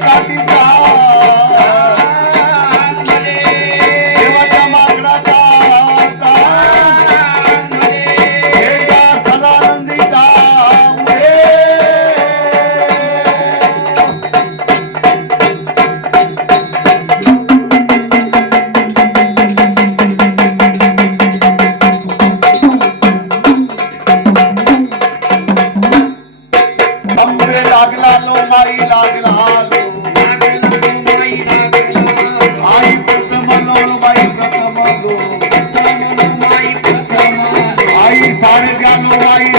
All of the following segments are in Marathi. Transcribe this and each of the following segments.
capital. সবাই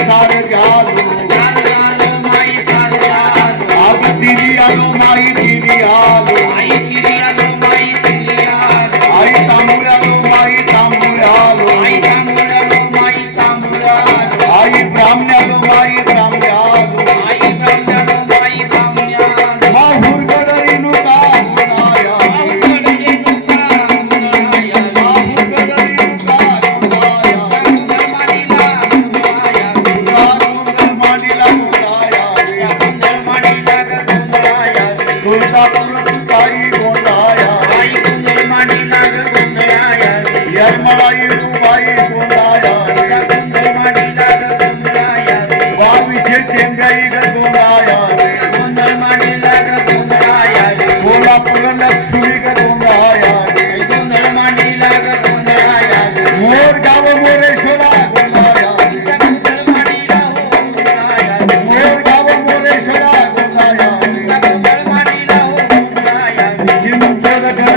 Canada, Canada.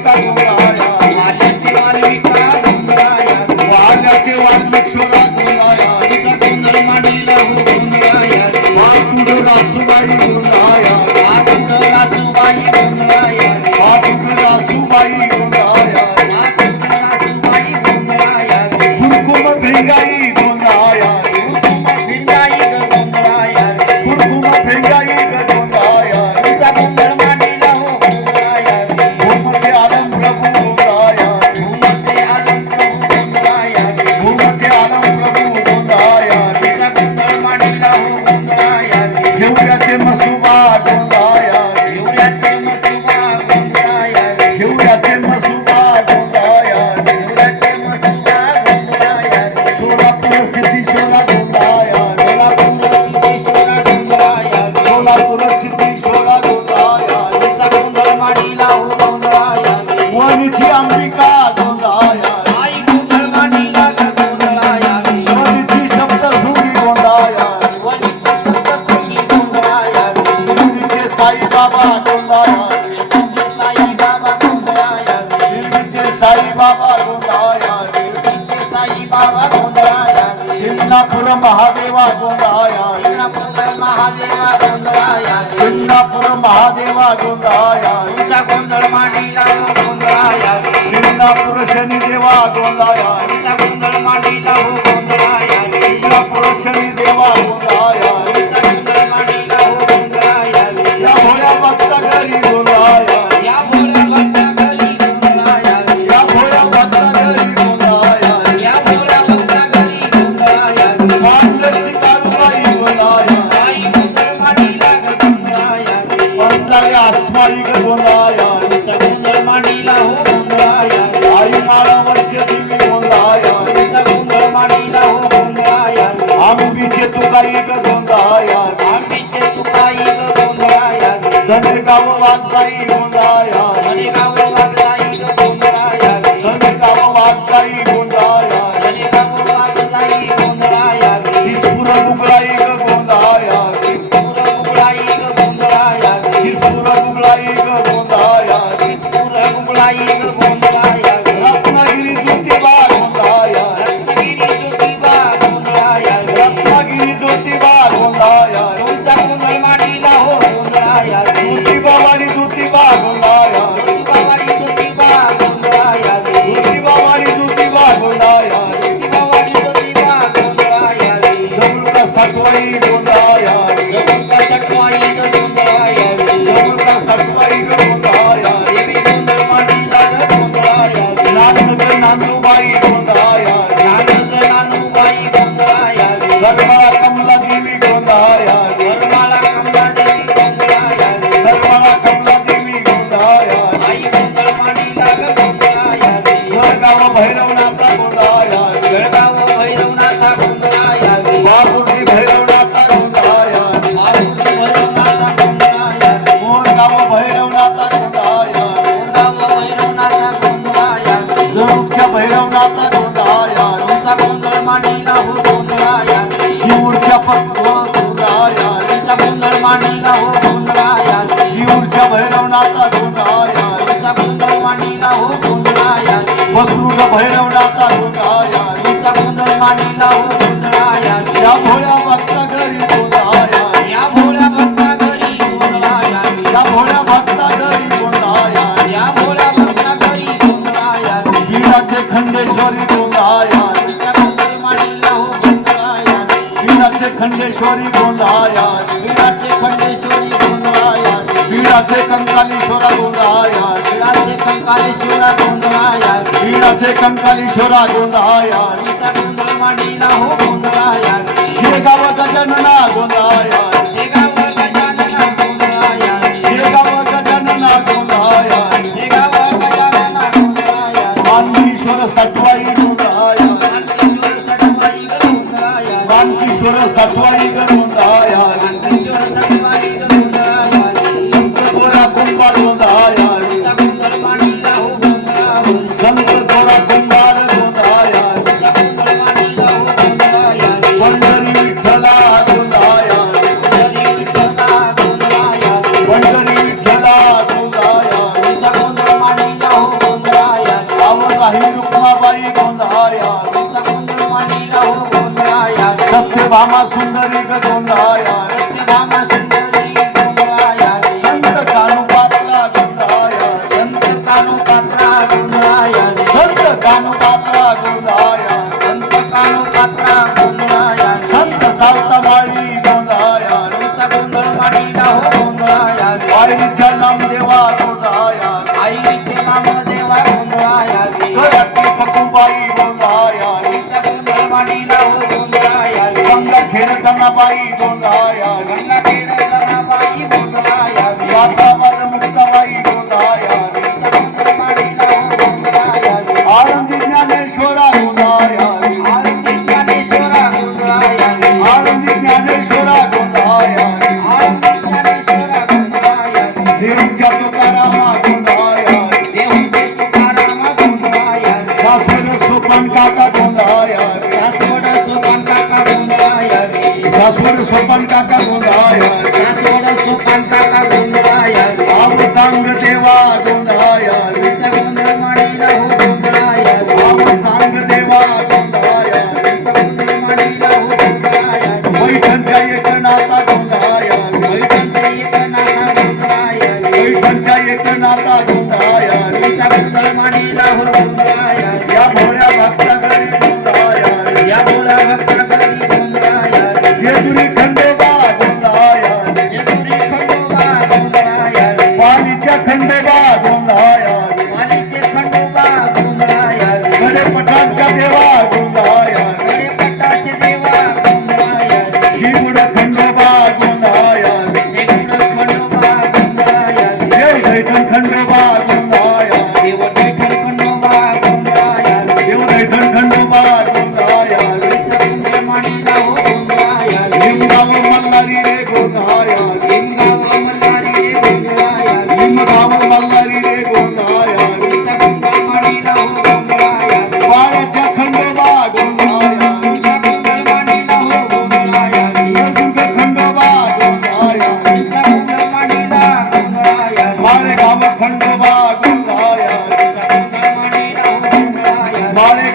vai, vai, vai. તને કામ વાત કરી હું જાય कंकालेश्वरी गोंधळाया बिळाचे खंडेश्वरी गोंधळाया बिळाचे कंकालेश्वरा गोंधळाया. बिळाचे कंकालेश्वरा गोंधळाया. बिळाचे कंकालेश्वरा गोंधळाया. तिचा गोंधळ मांडीला हो गोंधळाया शेगाव गजानना गोंधळाया.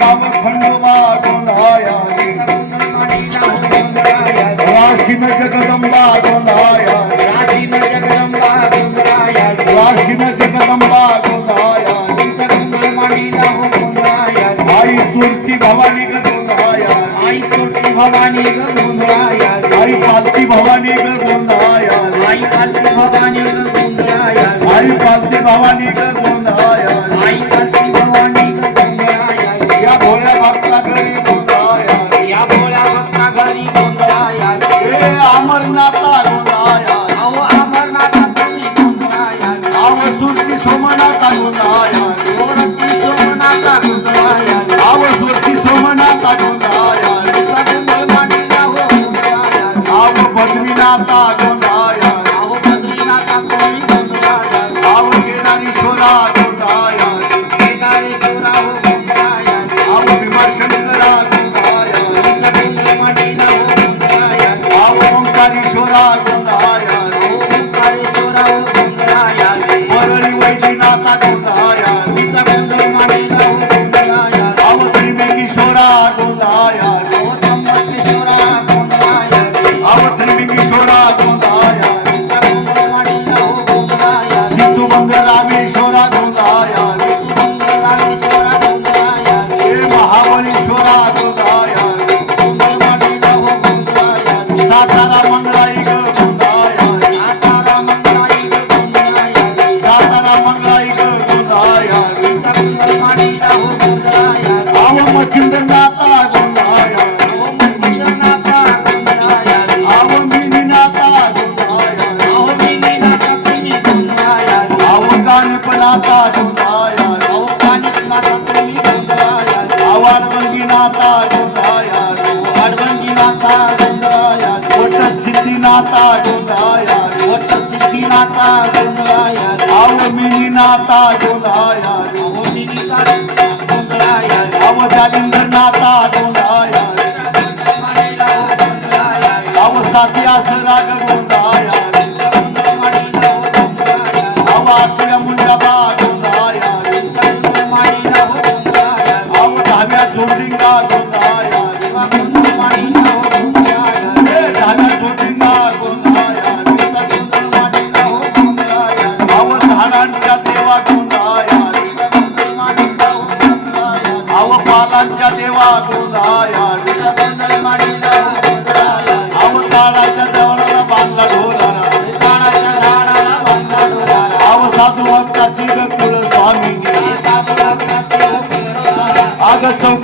राम खंडोबा डोलाया वाशिम जगदंबा डोला আমার নাতা down.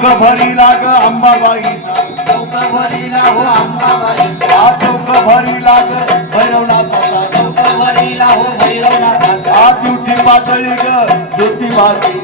चौक भरीला ग अंबाबाईचा चौक भरीला हो अंबाबाईचा हा चौक भरीला ग भैरवनाथाचा. चौक भरीला हो भैरवनाथाचा आ उठी पातळी ग ज्योती ज्योतिबाची.